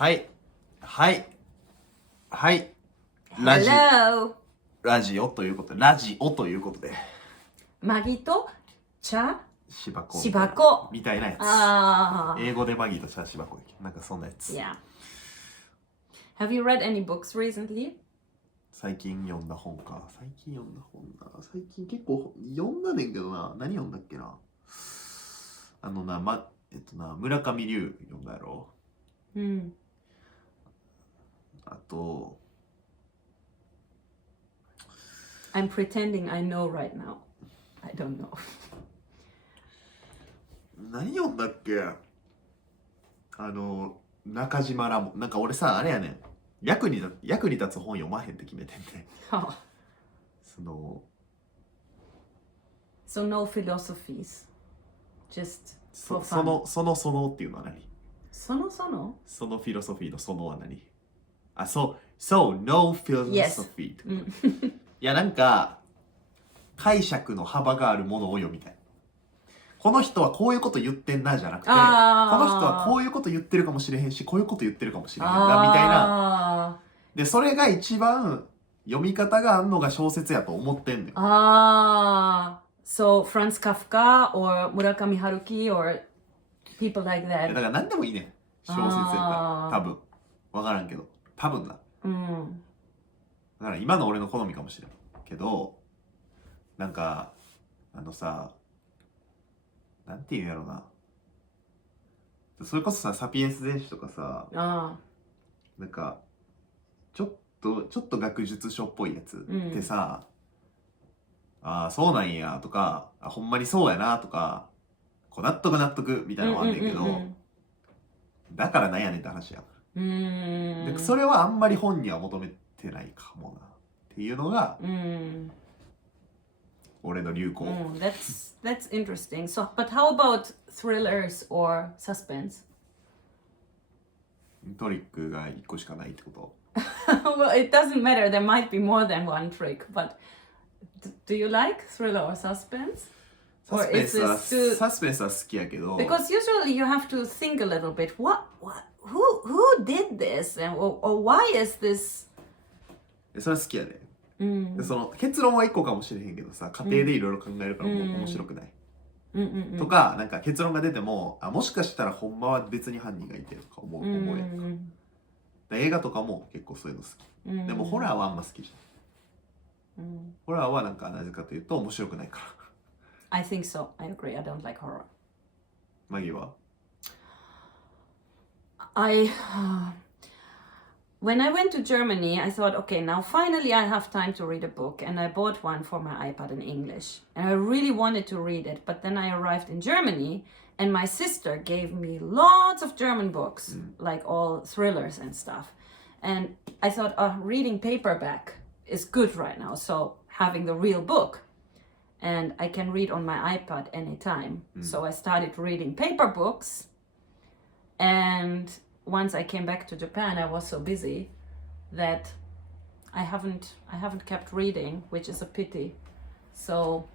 はいはいはいHello! ラジオということでマギと茶芝子芝子みたいなやつ。英語でマギーと茶芝子なんかそんなやつ。Yeah. Have you read any books recently? 最近読んだ本最近結構読んだねんけどな。何読んだっけな。村上龍読んだやろ。うん。あと I'm pretending I know right now. I don't know. 何読んだっけ。中島らもなんか俺さあれやねん。役に立つ本読まへんって決めてんね。So no philosophies. Just for そ fun. のっていうのは何？そのフィロソフィーのそのは何？no philosophy、yes. いやなんか解釈の幅があるものを読みたい。この人はこういうこと言ってんなじゃなくて、この人はこういうこと言ってるかもしれへんし、こういうこと言ってるかもしれへんなみたいな。でそれが一番読み方があんのが小説やと思ってんねん。So Franz Kafka or 村上春樹 or people like that. だから何でもいいねん。小説やったら多分分からんけど多分な。だから今の俺の好みかもしれんけど、なんかなんていうんやろな。それこそさ、サピエンス全史とかさ、なんかちょっと学術書っぽいやつってさ、そうなんやとか、ほんまにそうやなとか、こう納得みたいなのがあんねんけど、だからなんやねんって話や。でそれはあんまり本には求めてないかもなっていうのが、俺の流行。That's interesting. So, but how about thrillers or suspense? トリックが1個しかないってこと？ Well, it doesn't matter. There might be more than one trick. But do you like thriller or suspense? サスペンスは好きやけど。Because usually you have to think a little bit. Who did this? Or why is this? それは好きやで。でその結論は1個かもしれへんけどさ、家庭でいろいろ考えるからもう面白くない、とか、なんか結論が出てももしかしたらほんまは別に犯人がいてるとか思うやんか、映画とかも結構そういうの好き、でもホラーはあんま好きじゃん、ホラーはなんかなぜかというと面白くないから。 I think so. I agree. I don't like horror. マギーはWhen I went to Germany, I thought, okay, now finally I have time to read a book. And I bought one for my iPad in English. And I really wanted to read it. But then I arrived in Germany and my sister gave me lots of German books, like all thrillers and stuff. And I thought, reading paperback is good right now. So having the real book. And I can read on my iPad anytime. So I started reading paper books. And once I came back to Japan, I was so busy that I haven't kept reading, which is a pity. So,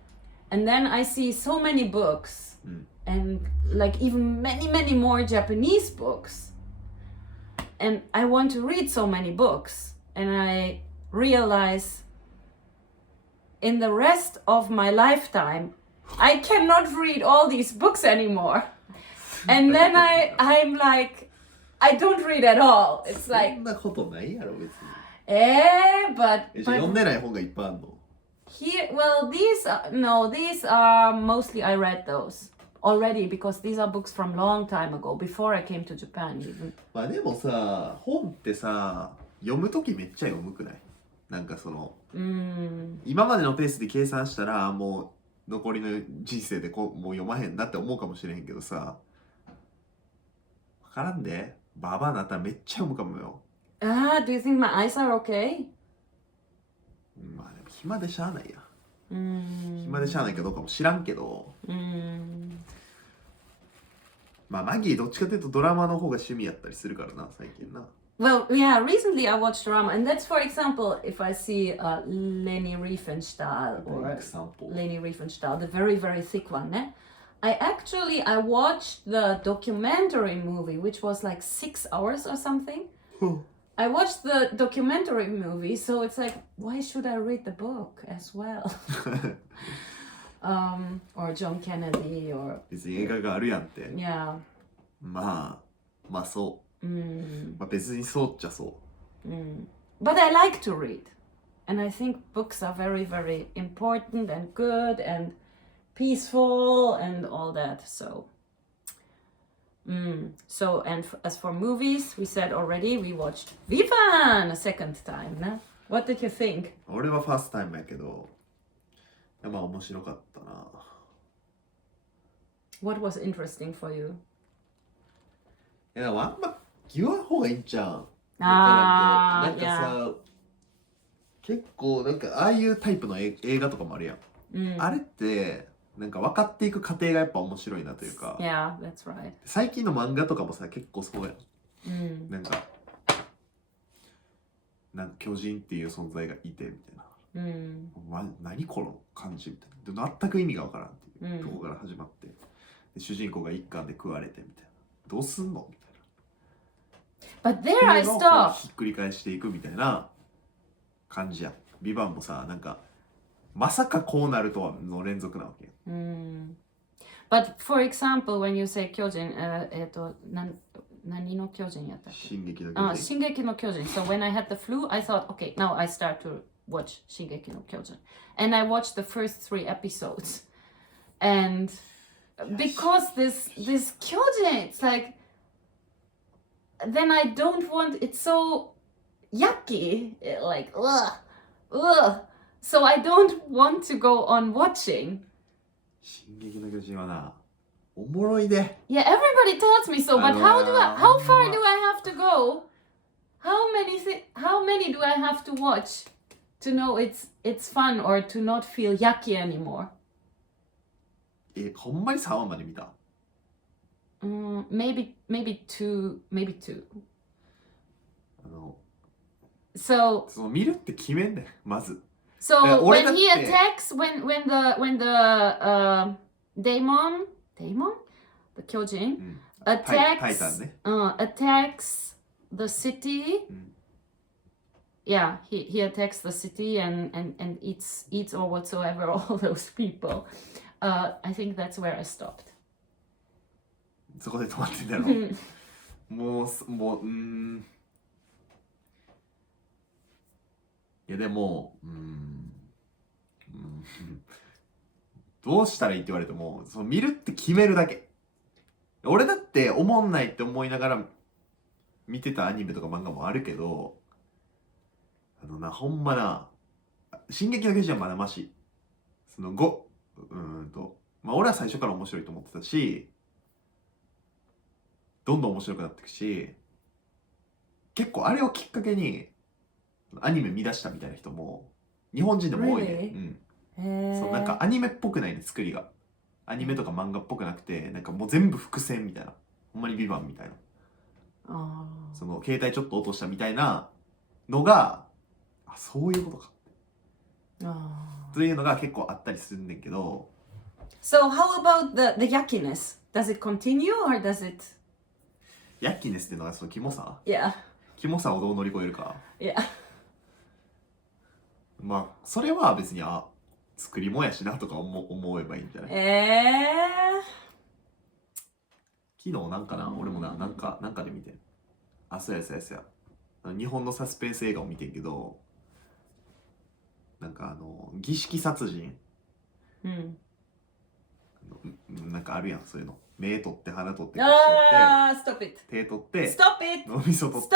and then I see so many books and like even many more Japanese books. And I want to read so many books. And I realize in the rest of my lifetime, I cannot read all these books anymore. And then I'm like, I don't read at all. It's like そんなことないやろ別に。but じゃあ読んでない本がいっぱいあるの？ these are mostly I read those already because these are books from long time ago before I came to Japan even. まあでもさ、本ってさ、読むときめっちゃ読むくない？なんか今までのペースで計算したらもう残りの人生でもう読まへんなって思うかもしれへんけどさ、わからんで。ババアになったらめっちゃ読むかもよ。Do you think my eyes are okay? まあでも暇でしゃあないや。暇でしゃあないかどうかも知らんけど。まあマギーどっちかというとドラマの方が趣味やったりするからな、最近な。Well, yeah, recently I watched drama, and that's for example, if I see Leni Riefenstahl or Leni Riefenstahl, the very, very thick one, I watched the documentary movie, which was like 6 hours or something. I watched the documentary movie, so it's like, why should I read the book as well? Or John Kennedy, or 別に映画があるやんって。yeah. まあそう。まあ別にそうっちゃそう。But I like to read, and I think books are very, very important and good and peaceful and all that. So, as for movies, we said already we watched Vivan a second time. Nah? What did you think? 俺はファーストタイムやけど、まあ面白かったな。What was interesting for you? いや、あんま言わん方がいいんちゃう。なんかさ、結構なんかああいうタイプの映画とかもあるやん。あれってなんか分かっていく過程がやっぱ面白いなというか。Yeah, that's right. 最近の漫画とかもさ、結構そうやん。なんか巨人っていう存在がいてみたいな。何この感じみたいな。全く意味が分からんっていうところから始まって、で主人公が一巻で食われてみたいな。どうすんのみたいな。But there I stopped. ひっくり返していくみたいな感じや。ビバンもさ、なんかまさかこうなるとはの連続なわけ。But for example, when you say 巨人、何の巨人やったっけ？進撃の巨人。進撃の巨人。So when I had the flu, I thought, okay, now I start to watch 進撃の巨人. And I watched the first 3 episodes. And because this 巨人, it's like, then I don't want, it's so yucky, like, ugh. So I don't want to go on watching. 進撃の巨人はな、おもろいで。Yeah, everybody tells me so, but how far do I have to go? How many do I have to watch to know it's fun or to not feel yucky anymore? ほんまに3話まで見た。Maybe two. So 見るって決めんねん、まず。So when he attacks, when the daemon, the Kyojin, attacks the city. Yeah, he attacks the city and eats or whatsoever all those people. I think that's where I stopped. そこで止まってんだろ。いやでもどうしたらいいって言われても、その見るって決めるだけ。俺だっておもんないって思いながら見てたアニメとか漫画もあるけど、ほんまな、進撃の巨人はまだまし。まあ俺は最初から面白いと思ってたし、どんどん面白くなっていくし、結構あれをきっかけにアニメ見出したみたいな人も日本人でも多いね。そう、なんかアニメっぽくないね、作りが。アニメとか漫画っぽくなくて、なんかもう全部伏線みたいな。ほんまにビバンみたいな。その携帯ちょっと落としたみたいなのが、そういうことか。というのが結構あったりするんねんけど。So how about the yuckiness? Does it continue or does it? ヤッキネスっていうのはそのキモさ？ Yeah. キモさをどう乗り越えるか。Yeah. まあそれは別に作りもやしなとか思えばいいんじゃない？昨日なんかな、俺もなんかで見て。そうや。日本のサスペンス映画を見てんけど、なんか儀式殺人。なんかあるやん、そういうの。目取って鼻取って口取って手取って脳みそ取って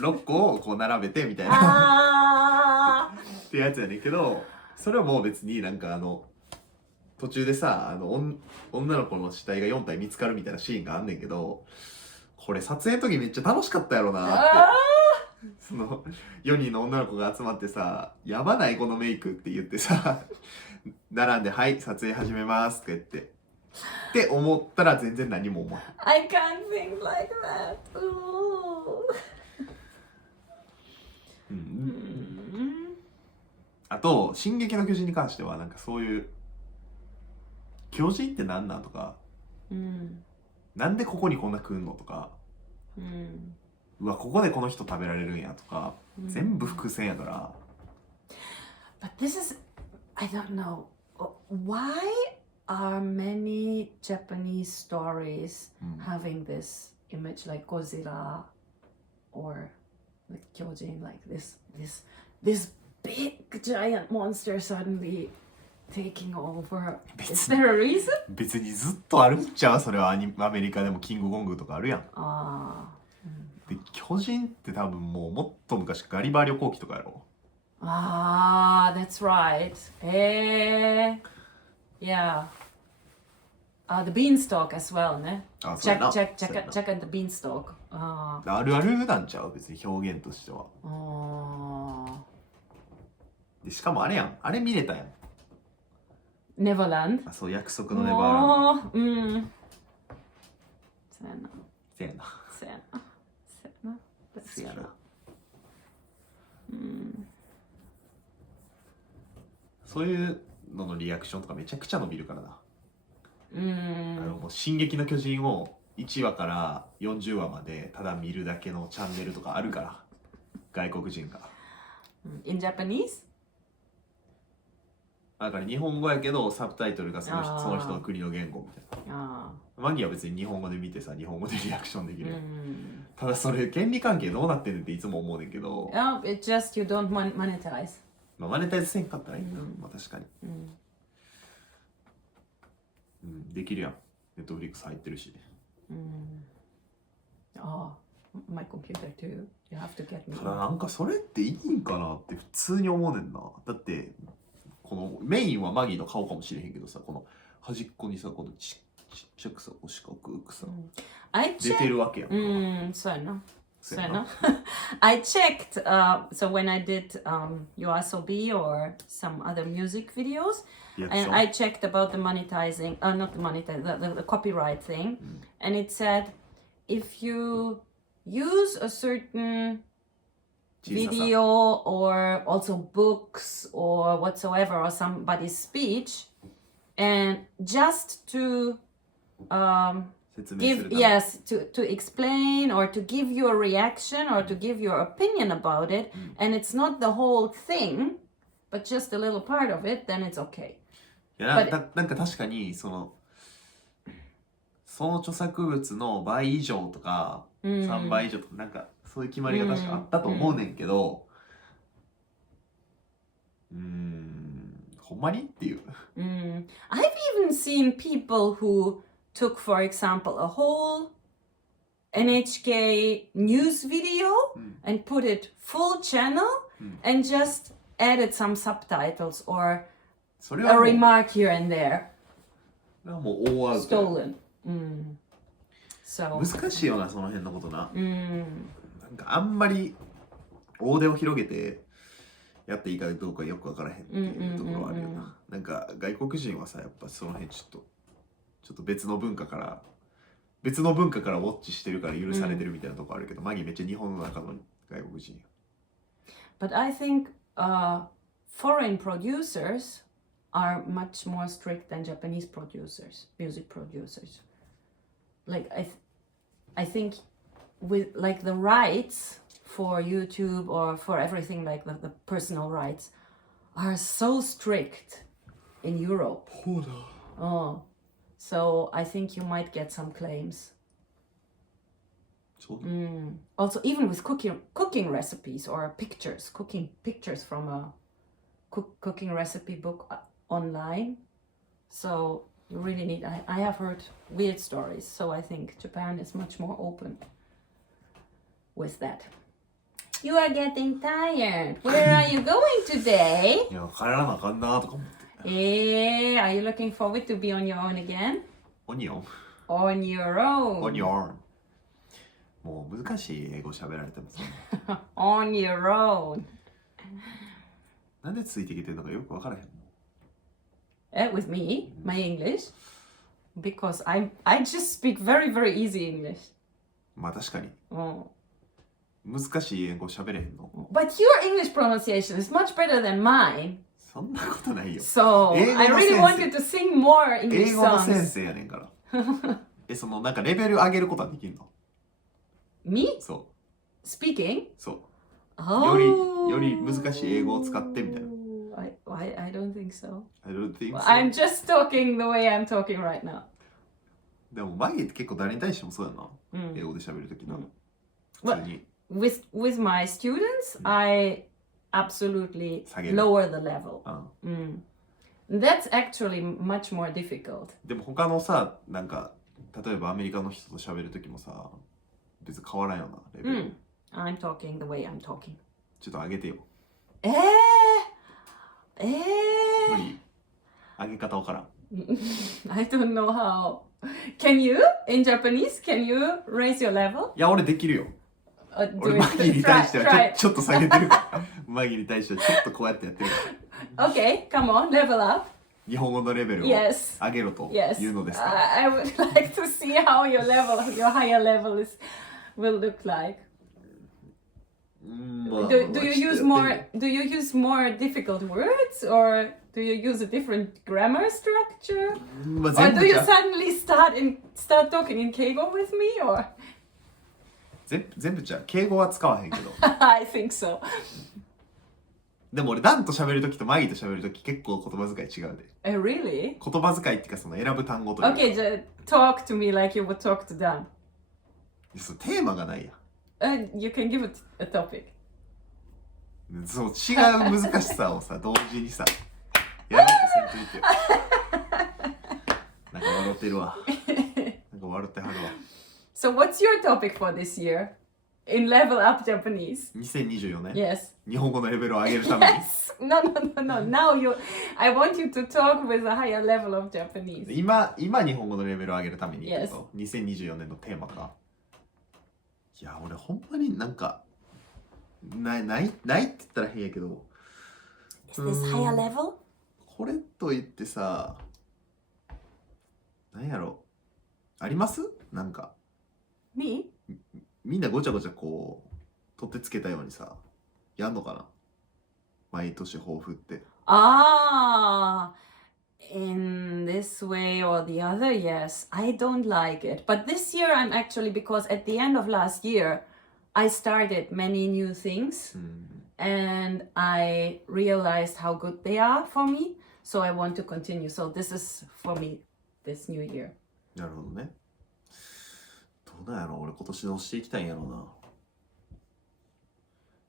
6個をこう並べてみたいなってやつやねんけど、それはもう別になんか途中でさ女の子の死体が4体見つかるみたいなシーンがあんねんけど、これ撮影の時めっちゃ楽しかったやろなって。その4人の女の子が集まってさ、やばないこのメイクって言ってさ並んで、はい撮影始めますって言って思ったら全然何も思わない。 I can't think like that. あと進撃の巨人に関してはなんかそういう巨人って何なんとか、なんでここにこんな来んのとか、うわここでこの人食べられるんやとか、全部伏線やから。But this is, I don't know, why are many Japanese stories having this image like Godzilla or the Kyojin, like this big giant monster suddenly taking over? Is there a reason? 別にずっとあるんちゃう？それはアメリカでもキングコングとかあるやん。で巨人って多分もっと昔ガリバー旅行記とかやろ。That's right. Yeah. The beanstalk as well, ね。Jack and the beanstalk. あるあるなんちゃう？別に表現としては。でしかもあれやん。あれ見れたやん。ネバーランド。そう、約束のネバーランド。そうやな。そうやな。そうやな。そういうののリアクションとかめちゃくちゃ伸びるからな。もう進撃の巨人を1話から40話までただ見るだけのチャンネルとかあるから、外国人が。In Japanese? だから日本語やけどサブタイトルがその人の国の言語みたいな。マギは別に日本語で見てさ、日本語でリアクションできる。ただそれ権利関係どうなってんねんっていつも思うねんけど。It's just you don't monetize. マネタイズせんかったらいいな。確かに。できるやん。ネットフリックス入ってるし。My computer too. You have to get me. ただなんかそれっていいんかなって普通に思うねんな。だってこのメインはマギーの顔かもしれへんけどさ、この端っこにさ、このちっちゃくさ、四角くさ、出てるわけやんか。そうやな。そうやな。I checked, so when I did YOASOBI or some other music videos, and I checked about the monetizing, not the monetizing, the copyright thing, and it said if you use a certain video or also books or whatsoever or somebody's speech, and just to to explain or to give your reaction or to give your opinion about it, and it's not the whole thing but just a little part of it, then it's okay. いや、なんか確かにその著作物の倍以上とか、3倍以上とか、なんかそういう決まりが確かあったと思うねんけど、ほんまにっていう。I've even seen people who took, for example, a whole NHK news video and put it full channel and just added some subtitles or a remark here and there. もう大アウト。Stolen. So. 難しいよな、その辺のことな。なんかあんまり大手を広げてやっていいかどうかよくわからへんっていうところはあるよな。なんか外国人はさ、やっぱその辺ちょっと別の文化からウォッチしてるから許されてるみたいなとこあるけど、マギめっちゃ日本の中の外国人。But I think foreign producers are much more strict than Japanese producers, music producers. Like I think with like the rights for YouTube or for everything, like the personal rights are so strict in Europe. So I think you might get some claims. Also, even with cooking recipes or cooking pictures from a cooking recipe book online. So you really need. I have heard weird stories. So I think Japan is much more open with that. You are getting tired. Where are you going today? いや、帰らなあかんなとか思って。Are you looking forward to be on your own again? On your own. On your own. もう難しい英語喋られてますね。On your own. なんでついてきてるのかよくわからへん。With me, my English, because I just speak very, very easy English. まあ確かに。難しい英語喋れへんの。But your English pronunciation is much better than mine. そんなことないよ。 So 英語の I really 先 want 生 you to sing more 英 English 語の先 songs. 生やねんからそのなんかレベル上げることはできるの？ Me そ speaking? うそう Oh. より難しい英語を使ってみたいな。 I don't think so. I don't think so. I'm just talking the way I'm talking right now. でもマギって結構誰に対してもそうやな、うん英語で喋るときな、うん普通に With my students, I absolutely 下げる。 lower the level. うん That's actually much more difficult. でも他のさ、なんか例えばアメリカの人と喋るときもさ、別に変わらんよな、レベル、I'm talking the way I'm talking. ちょっと上げてよ。無理。上げ方わからん。I don't know how. Can you, in Japanese, can you raise your level? いや、俺できるよ。 Do 俺 it. マギに対しては Try. ちょっと下げてるからマギに対してはちょっとこうやってやってるから Okay, come on, level up. 日本語のレベルを Yes. 上げろと Yes. いうのですか、 I would like to see how your level, your higher level will look like. まあ Do まあ you ちょっ use と more? やって Do you use more difficult words, or do you use a different grammar structure, みまあ or 全 do 部 you じゃ suddenly start talking in Keigo with me, or 全部じゃ敬語は使わへんけどI think so. でも俺ダンと喋るときとマギと喋るとき結構言葉遣い違うで。 Really? 言葉遣いっていうかその選ぶ単語というか、 Okay, just talk to me like you would talk to Dan. そうテーマがないや You can give it a topic. ん。そう違う難しさをさ同時にさやろうとせんといてよ。なんか笑ってるわ。なんか笑ってはるわ。 So, what's your topic for this year in Level Up Japanese? 2024年、 Yes. 日本語のレベルを上げるために Yes. No, no, no, no. Now I want you to talk with a higher level of Japanese. 今日本語のレベルを上げるためにってこ Yes. と、2024年のテーマか。いや俺ほんまになんかないって言ったら変やけど、 Is this higher level? これと言ってさ、なんやろあります？なんか Me? みんなごちゃごちゃこう取ってつけたようにさやんのかな、毎年抱負って。 Ah, in this way or the other, yes. I don't like it. But this year I'm actually, because at the end of last year, I started many new things and I realized how good they are for me. So I want to continue. So this is for me this new year. なるほどね。どうなんやろ俺今年どうしていきたいんやろうな。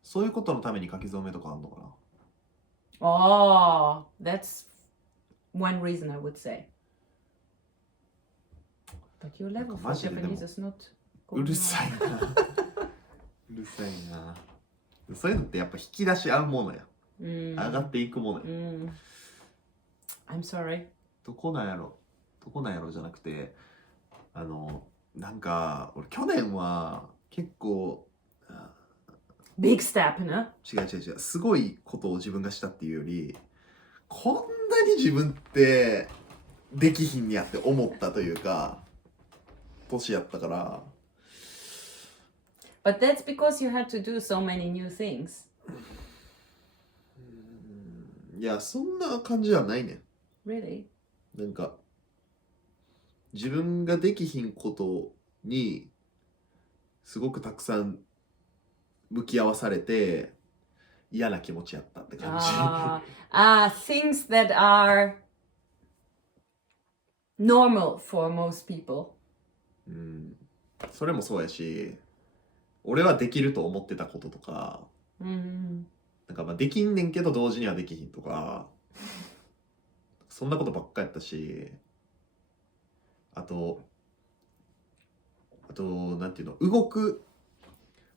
そういうことのために書き初めとかあんのかな。 Oh, that's one reason I would say. But your level for マジででも Japanese is not うる good さいなうるさいな。そういうのってやっぱ引き出し合うものや、上がっていくものや、 I'm sorry. どこなんやろじゃなくて、なんか俺去年は結構 Big step, no? 違うすごいことを自分がしたっていうより、こんなに自分ってできひんやって思ったというか年やったから。 But that's because you had to do so many new things. いやそんな感じはないねん。 Really? なんか自分ができひんことにすごくたくさん向き合わされて嫌な気持ちやったって感じ。Things that are normal for most people. それもそうやし、俺はできると思ってたこととか、なんかまあできんねんけど同時にはできひんとかそんなことばっかやったし、あとなんていうの、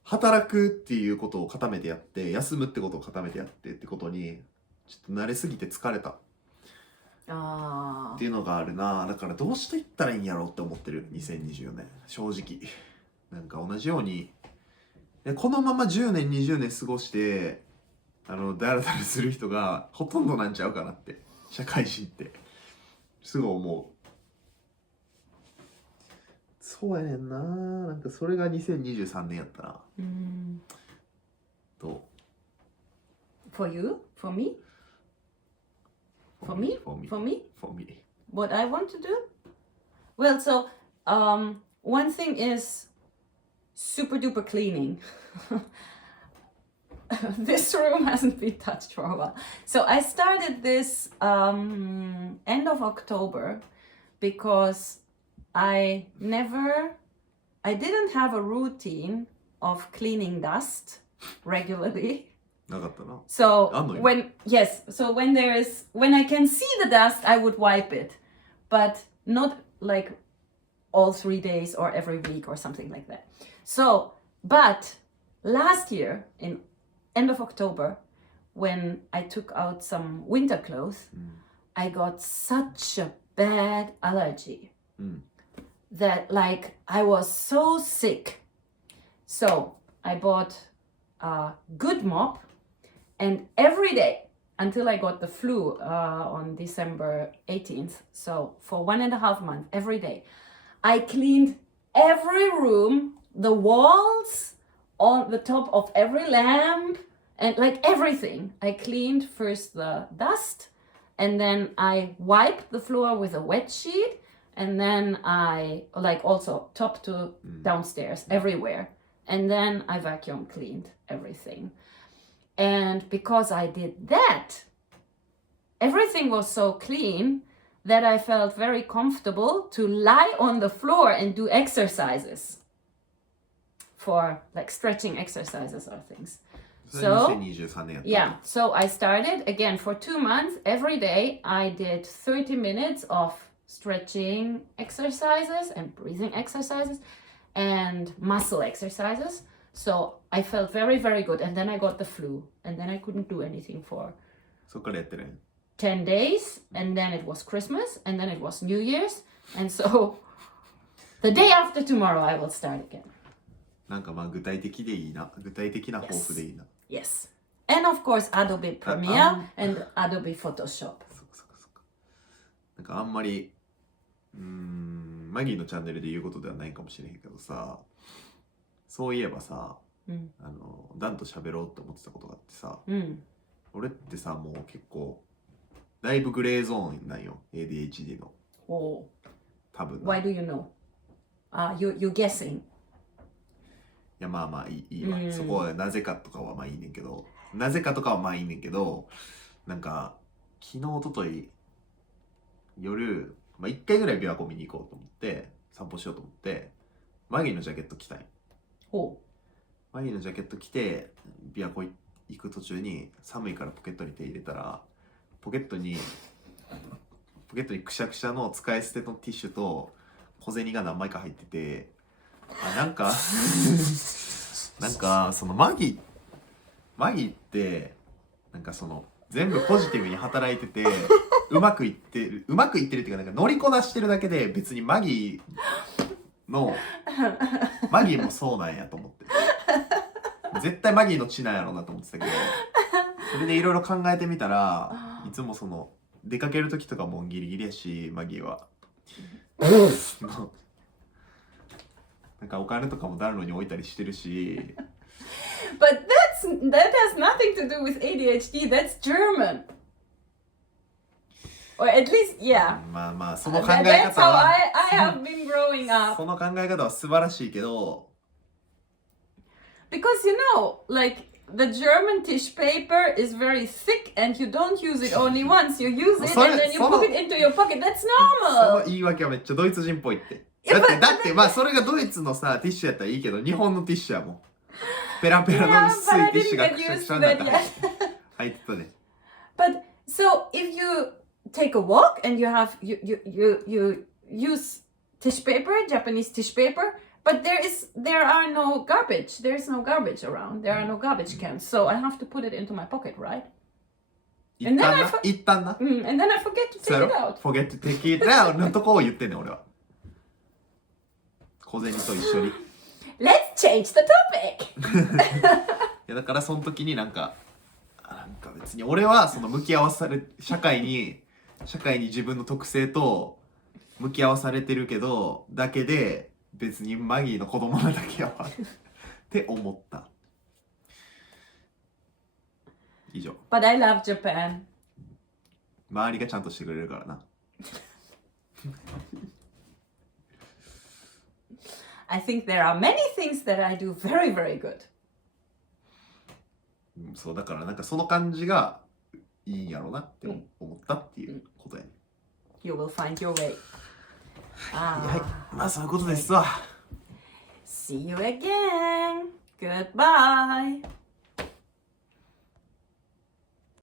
働くっていうことを固めてやって、休むってことを固めてやってってことにちょっと慣れすぎて疲れたっていうのがあるな。だからどうしていったらいいんやろうって思ってる2024年正直。なんか同じようにこのまま10年20年過ごしてだらだらする人がほとんどなんちゃうかなって、社会人ってすごい思う。そうやねんな。なんかそれが2023年やったな。どう？ For you? For me? For me? For me. For me? For me. What I want to do? Well, so one thing is super duper cleaning. This room hasn't been touched for a while. So I started this end of October because I didn't have a routine of cleaning dust regularly. なかったな。 So あんのよ。 when I can see the dust, I would wipe it, but not like all 3 days or every week or something like that. So, but last year in end of October, when I took out some winter clothes, I got such a bad allergy that like I was so sick. So I bought a good mop, and every day until I got the flu on December 18th, so for 1.5 months, every day, I cleaned every room, the walls, on the top of every lamp, and like everything. I cleaned first the dust, and then I wiped the floor with a wet sheet, and then I like also top to downstairs, everywhere. And then I vacuum cleaned everything. And because I did that, everything was so clean that I felt very comfortable to lie on the floor and do exercises for like stretching exercises or things. So, 2023年やった。 yeah, so I started again for 2 months. Every day I did 30 minutes of stretching exercises and breathing exercises and muscle exercises. So I felt very, very good. And then I got the flu, and then I couldn't do anything for そっからやってる。 10 days, and then it was Christmas, and then it was New Year's, and so the day after tomorrow I will start again. なんかまあ具体的でいいな。具体的な抱負でいいな。 Yes. And of course Adobe Premiere and Adobe Photoshop. そっかそっかそっか。なんかあんまりマギーのチャンネルで言うことではないかもしれへんけどさ、そういえばさ、ダンと喋ろうって思ってたことがあってさ、俺ってさもう結構だいぶグレーゾーンなんよ、 ADHD の。Oh. 多分。 Why do you know? You're guessing. いやまあまあいいわ、そこはなぜかとかはまあいいねんけど、なんか昨日おととい夜、まあ、1回ぐらい琵琶湖見に行こうと思って散歩しようと思ってマギーのジャケット着たい。マギーのジャケット着て琵琶湖行く途中に寒いからポケットに手入れたらポケットにくしゃくしゃの使い捨てのティッシュと小銭が何枚か入ってて、なんかそのマギーってなんかその全部ポジティブに働いててうまくいってるっていうか、なんか乗りこなしてるだけで別にマギーもそうなんやと思って、絶対マギーの血なんやろうなと思ってたけど、それでいろいろ考えてみたらいつもその出かける時とかもギリギリやし、マギーはなんかお金とかも暖炉に置いたりしてるし。But that has nothing to do with ADHD. That's German. Or at least, yeah. まあまあその考え That's 方 how は I have been growing up. その考え方は素晴らしいけど。Because you know, like the German tissue paper is very thick, and you don't use it only once. You use it and then you put it into your pocket. That's そ normal. の言い訳はめっちゃドイツ人っぽいって。だってまあそれがドイツのさティッシュやったらいいけど、日本のティッシュやもん。ペラペラの薄いティッシュがくしゃくしゃになって入ってたね。But so if you take a walk and you use tissue paper, Japanese tissue paper, but there are no garbage. There is no garbage around. There are no garbage cans. So I have to put it into my pocket, right? 一旦な。And then I forget to take it out. Forget to take it out のとこを言ってんねん俺は。小銭と一緒に。Let's change the topic! いやだからその時になんか別に俺はその向き合わされ社会に自分の特性と向き合わされてるけどだけで別にマギーの子供なだけやわって思った。以上。But I love Japan. 周りがちゃんとしてくれるからな。I think there are many things that I do very, very good. そうだからなんかその感じがいいんやろうなって思ったっていうことやね。You will find your way. はい、まあそういうことですわ。See you again. Goodbye.